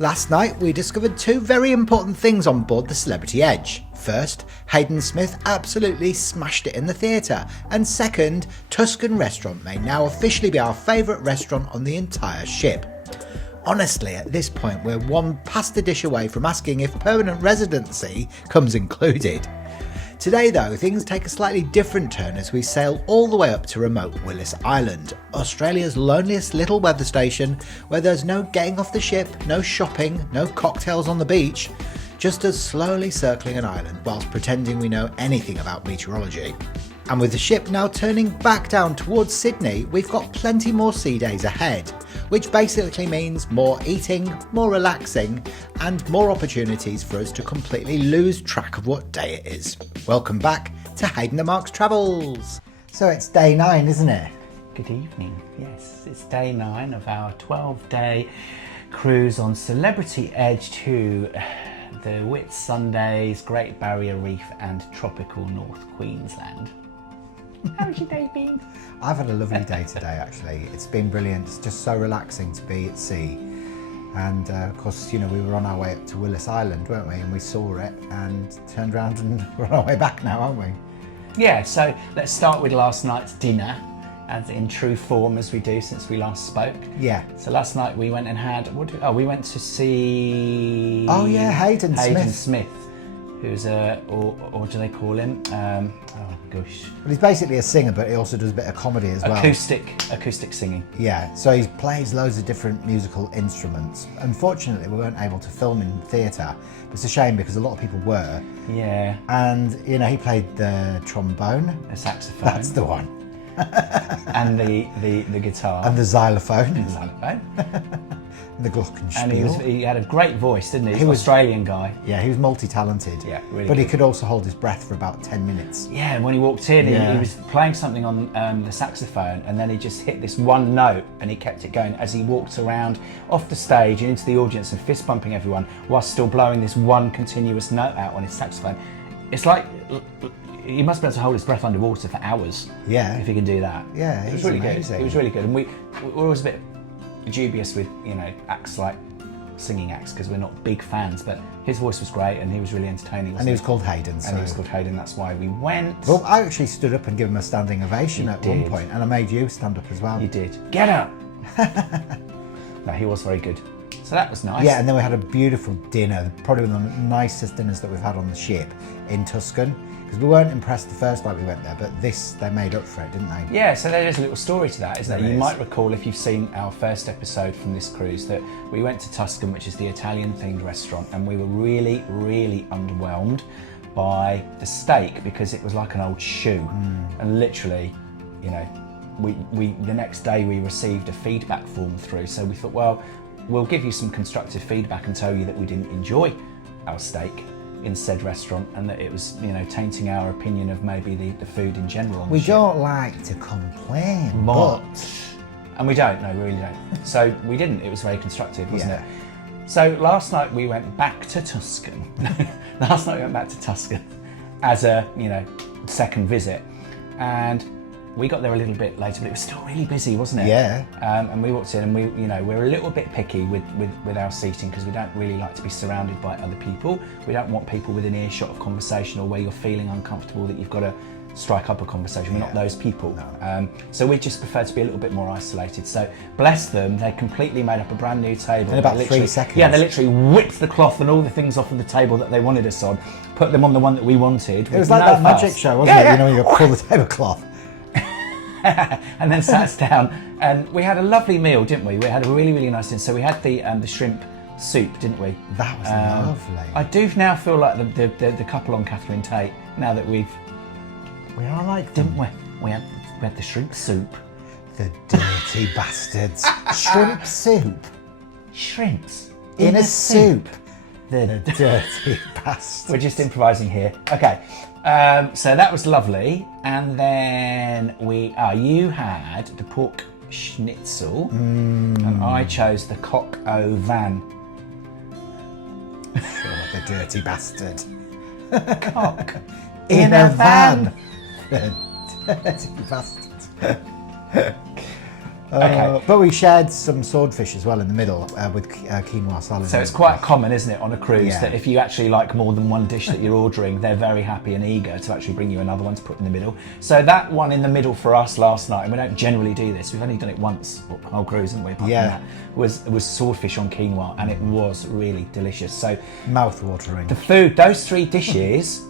Last night we discovered two very important things on board the Celebrity Edge. First, Hayden Smith absolutely smashed it in the theatre, and second, Tuscan Restaurant may now officially be our favourite restaurant on the entire ship. Honestly, at this point we're one pasta dish away from asking if permanent residency comes included. Today though, things take a slightly different turn as we sail all the way up to remote Willis Island, Australia's loneliest little weather station, where there's no getting off the ship, no shopping, no cocktails on the beach, just us slowly circling an island whilst pretending we know anything about meteorology. And with the ship now turning back down towards Sydney, we've got plenty more sea days ahead, which basically means more eating, more relaxing, and more opportunities for us to completely lose track of what day it is. Welcome back to Hayden and Mark's Travels. So it's day 9, isn't it? Good evening. Yes, it's day 9 of our 12-day cruise on Celebrity Edge to the Whitsundays, Great Barrier Reef and tropical North Queensland. How's your day been? I've had a lovely day today actually. It's been brilliant. It's just so relaxing to be at sea. And of course, you know, we were on our way up to Willis Island, weren't we? And we saw it and turned around and we're on our way back now, aren't we? Yeah, so let's start with last night's dinner, as in true form as we do since we last spoke. Yeah. So last night we went and had, we went to see... Oh yeah, Hayden Smith. Who's or do they call him? Oh gosh. Well, he's basically a singer, but he also does a bit of comedy as well. Acoustic singing. Yeah, so he plays loads of different musical instruments. Unfortunately, we weren't able to film in theatre. It's a shame because a lot of people were. Yeah. And, you know, he played the trombone. The saxophone. That's the one. And the guitar. And the xylophone. And the xylophone. The glockenspiel. And he had a great voice, didn't he? He was an Australian guy. Yeah, he was multi-talented. Yeah, really But good. he could also hold his breath for about 10 minutes. Yeah, and when he walked in, he was playing something on the saxophone, and then he just hit this one note, and he kept it going as he walked around off the stage and into the audience and fist bumping everyone while still blowing this one continuous note out on his saxophone. It's like he must be able to hold his breath underwater for hours. Yeah. If he can do that. Yeah, it was really good. It was really good, and we're always a bit dubious with, you know, acts like singing acts because we're not big fans, but his voice was great and he was really entertaining. And he was called Hayden. And he was called Hayden, that's why we went. Well, I actually stood up and gave him a standing ovation at one point, and I made you stand up as well. You did. Get up! No, he was very good. So that was nice. Yeah, and then we had a beautiful dinner, probably one of the nicest dinners that we've had on the ship in Tuscan. Because we weren't impressed the first night we went there, but this, they made up for it, didn't they? Yeah, so there is a little story to that, isn't there? You is. might recall, if you've seen our first episode from this cruise, that we went to Tuscan, which is the Italian-themed restaurant, and we were really, really underwhelmed by the steak because it was like an old shoe. And literally, you know, we the next day we received a feedback form through, so we thought, well, we'll give you some constructive feedback and tell you that we didn't enjoy our steak in said restaurant and that it was, you know, tainting our opinion of maybe the food in general. We don't like to complain, but... And we don't, no, we really don't. So we didn't, it was very constructive, wasn't it? So last night we went back to Tuscan. Last night we went back to Tuscan as a, you know, second visit. And we got there a little bit later, but it was still really busy, wasn't it? Yeah. And we walked in and we're a little bit picky with our seating because we don't really like to be surrounded by other people. We don't want people within earshot of conversation or where you're feeling uncomfortable that you've got to strike up a conversation. We're not those people. No. So we just prefer to be a little bit more isolated. So bless them, they completely made up a brand new table. In about 3 seconds. Yeah, they literally whipped the cloth and all the things off of the table that they wanted us on, put them on the one that we wanted. It was like that magic show, wasn't it? You know, you pull the tablecloth. And then sat us down, and we had a lovely meal, didn't we? We had a really, really nice dinner. So we had the shrimp soup, didn't we? That was lovely. I do now feel like the couple on Catherine Tate. Now that we are like didn't we? We had the shrimp soup. The dirty bastards. Shrimp soup. Shrimps in a soup. The dirty bastards. We're just improvising here. Okay. So that was lovely, and then you had the pork schnitzel, and I chose the coq au vin. The dirty bastard. Cock in a van. The dirty bastard. Okay. But we shared some swordfish as well in the middle with quinoa salad. So it's quite common, isn't it, on a cruise, Yeah. that if you actually like more than one dish that you're ordering, they're very happy and eager to actually bring you another one to put in the middle. So that one in the middle for us last night, and we don't generally do this, we've only done it once, the whole cruise, haven't we, apart from that, was swordfish on quinoa, and it was really delicious. So mouth-watering. the food, those 3 dishes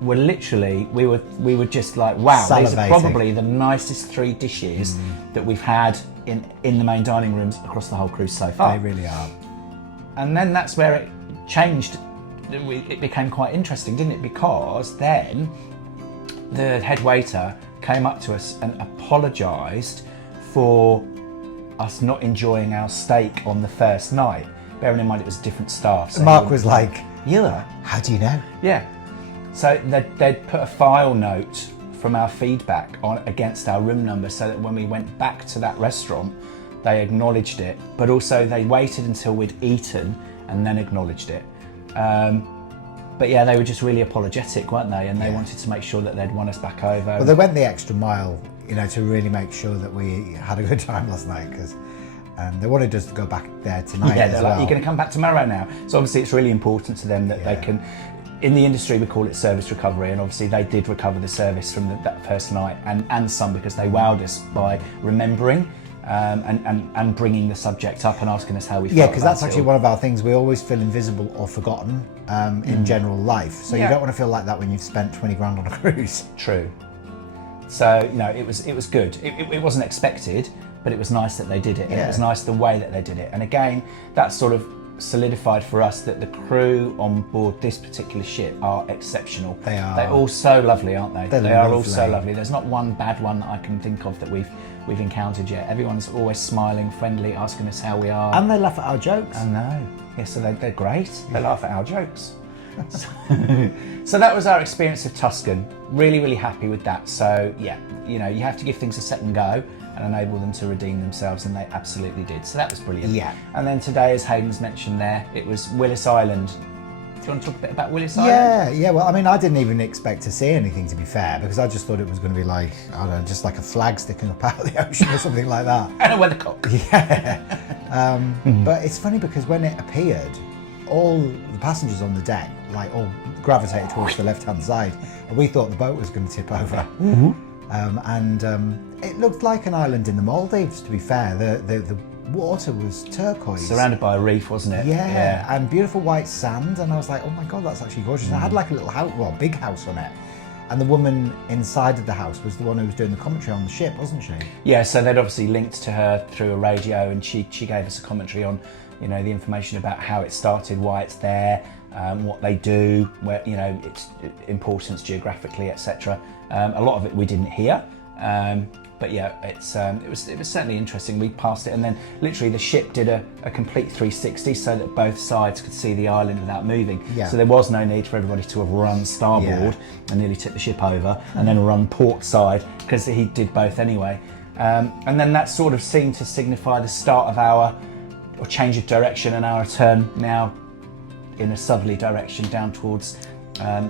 were literally, we were just like, wow, these are probably the nicest 3 dishes that we've had in the main dining rooms across the whole cruise so far. They really are. And then that's where it changed. It became quite interesting, didn't it? Because then the head waiter came up to us and apologised for us not enjoying our steak on the first night. Bearing in mind it was different staff. So Mark was like, "Yeah, how do you know?" Yeah. So they'd put a file note from our feedback on against our room number, so that when we went back to that restaurant, they acknowledged it, but also they waited until we'd eaten and then acknowledged it. But yeah, they were just really apologetic, weren't they? And they wanted to make sure that they'd won us back over. Well, they went the extra mile, to really make sure that we had a good time last night, because they wanted us to go back there tonight. Yeah, as they're well. like, "You're going to come back tomorrow now." So obviously it's really important to them that they can. In the industry, we call it service recovery, and obviously they did recover the service from that first night, and some, because they wowed us by remembering and bringing the subject up and asking us how we felt. Yeah, because that's actually one of our things. We always feel invisible or forgotten in general life. So you don't want to feel like that when you've spent 20 grand on a cruise. True. So it was good. It wasn't expected, but it was nice that they did it. And it was nice the way that they did it. And again, that sort of solidified for us that the crew on board this particular ship are exceptional. They are. They're all so lovely, aren't they? They're They are all lovely. so lovely. There's not one bad one that I can think of that we've encountered yet. Everyone's always smiling, friendly, asking us how we are. And they laugh at our jokes. I know. Yeah, so they're great. They laugh at our jokes. So that was our experience of Tuscan. Really, really happy with that. So yeah, you have to give things a second go and enable them to redeem themselves, and they absolutely did. So that was brilliant. Yeah. And then today, as Hayden's mentioned there, it was Willis Island. Do you want to talk a bit about Willis Island? Yeah. Well, I mean, I didn't even expect to see anything, to be fair, because I just thought it was going to be like, I don't know, just like a flag sticking up out of the ocean or something like that. And a weathercock. Yeah. But it's funny because when it appeared, all the passengers on the deck, like, all gravitated towards the left-hand side, and we thought the boat was going to tip over. It looked like an island in the Maldives, to be fair. The water was turquoise. Surrounded by a reef, wasn't it? Yeah, and beautiful white sand, and I was like, oh my God, that's actually gorgeous. And it had like a little house, well, a big house on it. And the woman inside of the house was the one who was doing the commentary on the ship, wasn't she? Yeah, so they'd obviously linked to her through a radio, and she gave us a commentary on, the information about how it started, why it's there, what they do, where its importance geographically, etc. A lot of it we didn't hear, but yeah, it was certainly interesting. We passed it, and then literally the ship did a complete 360 so that both sides could see the island without moving. Yeah. So there was no need for everybody to have run starboard and nearly tipped the ship over, and then run port side, because he did both anyway. And then that sort of seemed to signify the start of our change of direction and our turn now in a southerly direction down towards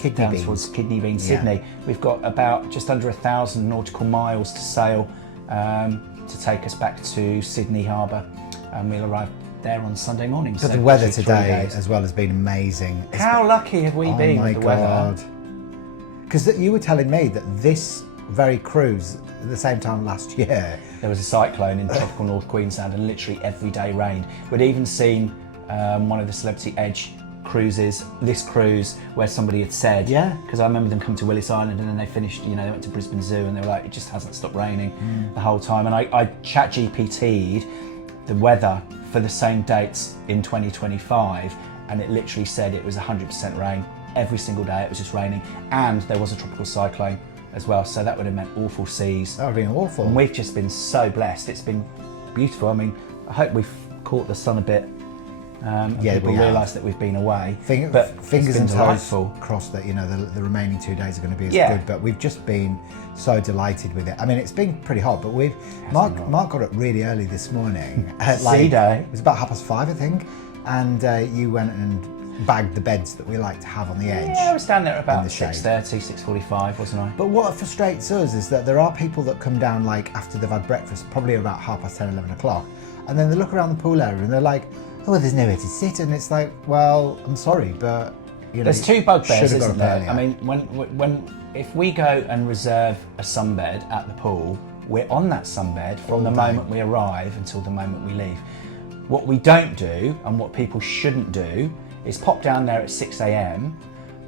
Kidney Bean, Sydney. We've got about just under 1,000 nautical miles to sail to take us back to Sydney Harbour, and we'll arrive there on Sunday morning. But the weather today as well has been amazing. How lucky have we been with the weather? Because you were telling me that this very cruise, at the same time last year, there was a cyclone in tropical North Queensland, and literally every day rained. We'd even seen one of the Celebrity Edge cruises, this cruise, where somebody had said, because I remember them come to Willis Island and then they finished, they went to Brisbane Zoo, and they were like, it just hasn't stopped raining the whole time. And I chat GPT'd the weather for the same dates in 2025, and it literally said it was 100% rain every single day. It was just raining, and there was a tropical cyclone as well, so that would have meant awful seas. That would have been awful. And we've just been so blessed. It's been beautiful. I mean, I hope we've caught the sun a bit. People realise that we've been away. Fingers and toes crossed that the remaining 2 days are going to be as good. But we've just been so delighted with it. I mean, it's been pretty hot, but Mark got up really early this morning. Sea day. It was about 5:30, I think, and you went and bagged the beds that we like to have on the edge. Yeah, I was down there at about the shade. 6:30, 6:45, wasn't I? But what frustrates us is that there are people that come down like after they've had breakfast, probably about 10:30, 11 o'clock, and then they look around the pool area and they're like, oh, there's nowhere to sit. And it's like, well, I'm sorry, but you know, there's two bugbears, should've got isn't there? up earlier. I mean, when if we go and reserve a sunbed at the pool, we're on that sunbed from the moment we arrive until the moment we leave. What we don't do, and what people shouldn't do, is pop down there at 6 a.m,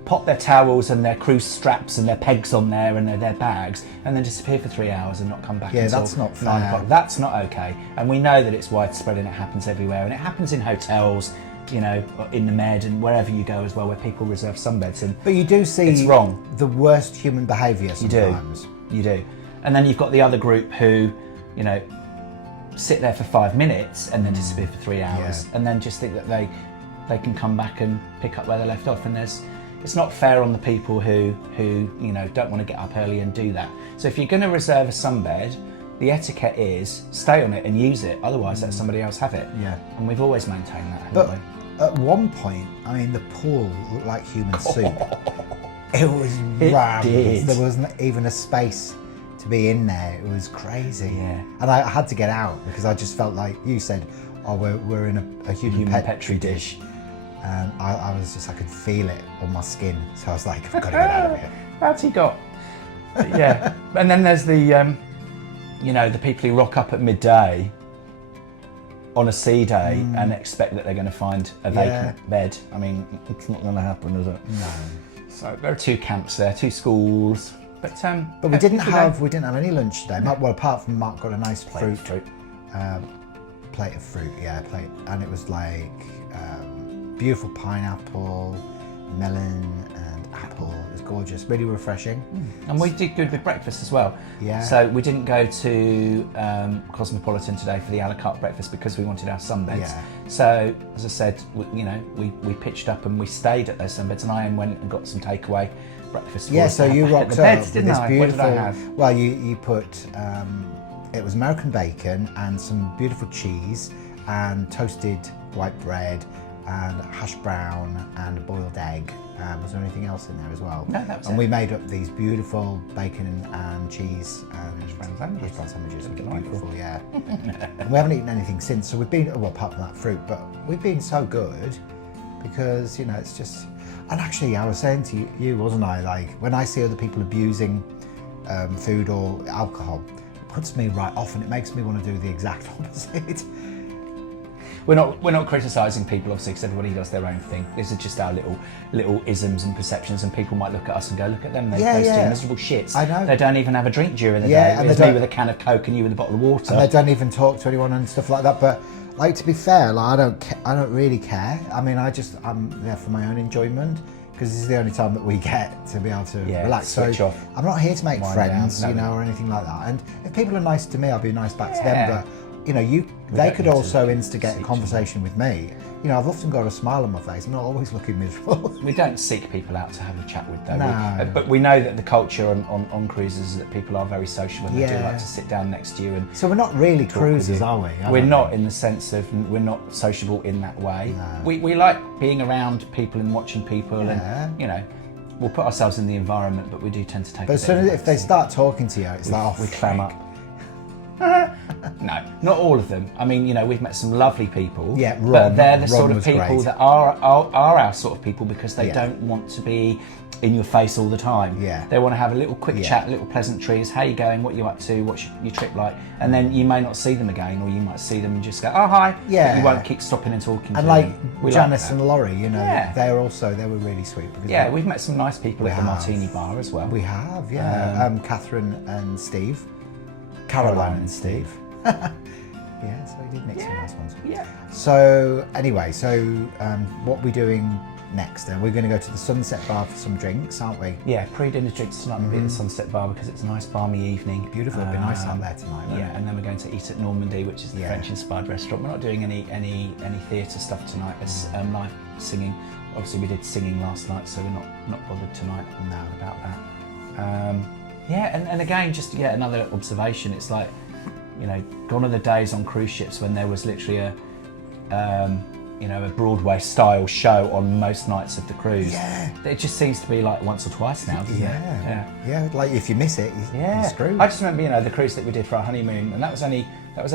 pop their towels and their cruise straps and their pegs on there and their bags, and then disappear for 3 hours and not come back until that's not 9 fair. o'clock. That's not okay. And we know that it's widespread and it happens everywhere, and it happens in hotels, you know, in the Med and wherever you go as well, where people reserve sunbeds. And But you do see it's wrong. the worst human behaviour sometimes. You do. And then you've got the other group who, you know, sit there for 5 minutes and then disappear for 3 hours, and then just think that they can come back and pick up where they left off. And it's not fair on the people who you know, don't want to get up early and do that. So if you're going to reserve a sunbed, the etiquette is stay on it and use it. Otherwise, let somebody else have it. Yeah. And we've always maintained that, haven't But we? at one point, I mean, the pool looked like human soup. It was rammed. did. There wasn't even a space to be in there. It was crazy. Yeah. And I had to get out because I just felt like you said, oh, we're in a human petri dish. And I was just, I could feel it on my skin. So I was like, I've got to get out of here. How's he got? But yeah. And then there's the, you know, the people who rock up at midday on a sea day and expect that they're going to find a vacant bed. I mean, it's not going to happen, is it? No. So there are two camps there, two schools. But we didn't have any lunch today. Well, apart from Mark got a nice plate of fruit, and it was like beautiful pineapple, melon, and apple. It was gorgeous, really refreshing. And we did good with breakfast as well. Yeah. So we didn't go to Cosmopolitan today for the a la carte breakfast because we wanted our sunbeds. Yeah. So as I said, we pitched up and we stayed at those sunbeds, and I went and got some takeaway breakfast. Yeah, so you rocked up with this beautiful. What did I have? Well, you put it was American bacon and some beautiful cheese and toasted white bread and hash brown and a boiled egg. Was there anything else in there as well? No, that was and it. we made up these beautiful bacon and cheese and Hash brown sandwiches. Hash brown sandwiches. They're Beautiful, yeah. And we haven't eaten anything since. So we've been, well, apart from that fruit, but we've been so good because, you know, it's just. And actually, I was saying to you, wasn't I? Like when I see other people abusing food or alcohol, it puts me right off, and it makes me want to do the exact opposite. We're not criticising people, obviously, because everybody does their own thing. These are just our little isms and perceptions, and people might look at us and go, "Look at them, those two miserable shits." I know. They don't even have a drink during the day. And It's they me don't- with a can of Coke and you with a bottle of water. And they don't even talk to anyone and stuff like that. But like, to be fair, like, I don't really care. I mean, I'm there for my own enjoyment because this is the only time that we get to be able to relax. switch so off. I'm not here to make Wind friends, down. you No. know, or anything like that. And if people are nice to me, I'll be nice back to them. Yeah. But you know, they don't could need to also instigate a seek conversation with me. You know, I've often got a smile on my face. I'm not always looking miserable. We don't seek people out to have a chat with, though. No. But we know that the culture on cruises is that people are very social, and they do Yeah. like to sit down next to you and. So we're not really talk with cruisers, you. are we? We're not, in the sense of we're not sociable in that way. No. We like being around people and watching people, Yeah. and you know, we'll put ourselves in the environment, but we do tend to take. But a as bit soon of as if they privacy. start talking to you, it's like, oh, we clam freak. up. No, not all of them. I mean, you know, we've met some lovely people. Yeah, but Ron- they're the Ron sort of was people great. that are our sort of people because they Yeah. don't want to be in your face all the time. Yeah. They want to have a little quick Yeah. chat, little pleasantries. How you going? What you up to? What's your trip like? And then you may not see them again, or you might see them and just go, oh hi. Yeah. But you won't keep stopping and talking. And to like them. We Janice that. and Laurie, you know, Yeah. they were really sweet. Because Yeah, we've met some nice people at the have. Martini Bar as well. we have, yeah. Catherine and Steve, Caroline and Steve. Yeah, so we did mix some nice ones. Yeah. So anyway, what we're doing next? Then we're going to go to the Sunset Bar for some drinks, aren't we? Yeah, pre-dinner drinks tonight will be at the Sunset Bar because it's a nice balmy evening. Beautiful. It'll be nice out there tonight. Won't Yeah, it? and then we're going to eat at Normandy, which is the Yeah. French-inspired restaurant. We're not doing any theatre stuff tonight. It's live singing. Obviously, we did singing last night, so we're not bothered tonight about that. Yeah, and again, just yet another observation. It's like, you know, gone are the days on cruise ships when there was literally a Broadway style show on most nights of the cruise. Yeah. It just seems to be like once or twice now, doesn't it? Yeah, like if you miss it, you're screwed. I just remember, the cruise that we did for our honeymoon, and that was only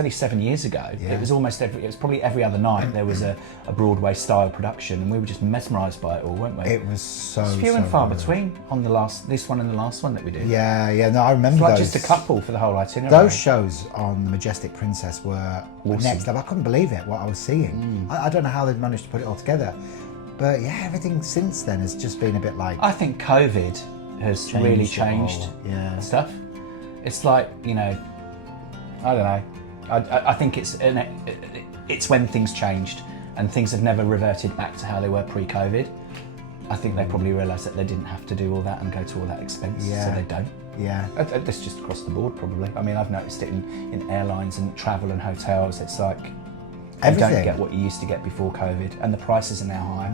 7 years ago. Yeah. It was probably every other night there was a Broadway style production, and we were just mesmerised by it all, weren't we? It was so few and far good. between on this one and the last one that we did. Yeah, no, I remember It's like those. just a couple for the whole itinerary. Those shows on the Majestic Princess were Awesome. next level. I couldn't believe it, what I was seeing. I don't know how they've managed to put it all together. But yeah, everything since then has just been a bit like... I think COVID has really changed stuff. It's like, I don't know. I think it's when things changed and things have never reverted back to how they were pre-COVID. I think they probably realised that they didn't have to do all that and go to all that expense, so they don't. Yeah. That's just across the board, probably. I mean, I've noticed it in airlines and travel and hotels. It's like you don't get what you used to get before COVID, and the prices are now high.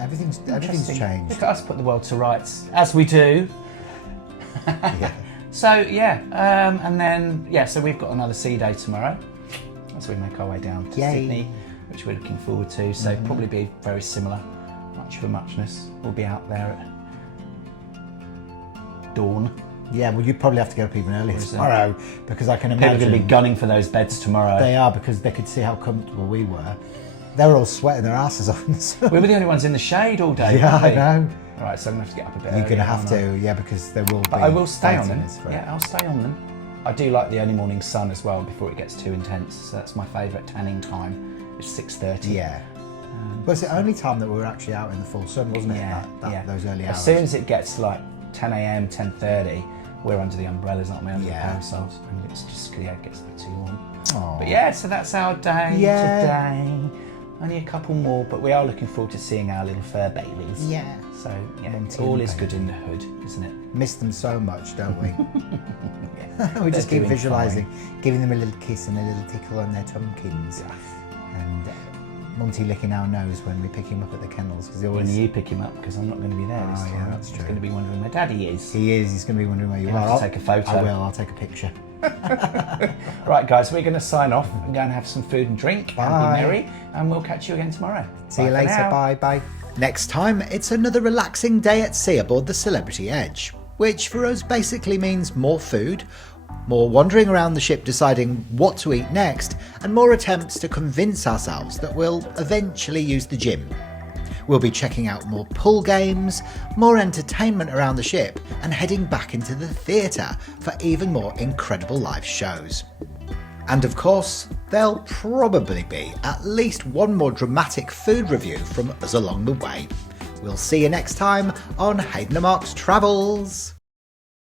Everything's changed. Look at us put the world to rights, as we do. Yeah. So and then so we've got another sea day tomorrow as we make our way down to Sydney, which we're looking forward to. So probably be very similar, much of a muchness. We'll be out there at dawn. Yeah, well, you'd probably have to get up even earlier tomorrow, because I can imagine... People are going to be gunning for those beds tomorrow. They are, because they could see how comfortable we were. They were all sweating their asses off. We were the only ones in the shade all day. Yeah, weren't we? I know. All right, so I'm going to have to get up a bit You're earlier. going to have to, because there will be... But I will stay on them. for it. Yeah, I'll stay on them. I do like the early morning sun as well before it gets too intense. So that's my favourite tanning time. It's 6:30. Yeah. Well, it's the only time that we were actually out in the full sun, wasn't it? Those early hours. As soon as it gets like 10 a.m, 10:30, we're under the umbrellas, aren't we? Under the parasols, and it's just it gets a bit too warm. Aww. But yeah, so that's our day today. Only a couple more, but we are looking forward to seeing our little fur babies. Yeah. So Monty all and is baby. good in the hood, isn't it? Miss them so much, don't we? Yeah. We just They're keep doing visualising, giving them a little kiss and a little tickle on their tumpkins. And Monty licking our nose when we pick him up at the kennels, because he always... When you pick him up, because I'm not going to be there this time. Yeah, that's true. He's going to be wondering where Daddy is. He is. He's going to be wondering where you You'll are. have to take a photo. I will. I'll take a picture. Right, guys, we're going to sign off and go and have some food and drink. Bye. And be merry, and we'll catch you again tomorrow. See you for later. now. Bye. Next time, it's another relaxing day at sea aboard the Celebrity Edge, which for us basically means more food, more wandering around the ship deciding what to eat next, and more attempts to convince ourselves that we'll eventually use the gym. We'll be checking out more pool games, more entertainment around the ship, and heading back into the theatre for even more incredible live shows. And of course, there'll probably be at least one more dramatic food review from us along the way. We'll see you next time on Hayden and Mark's Travels.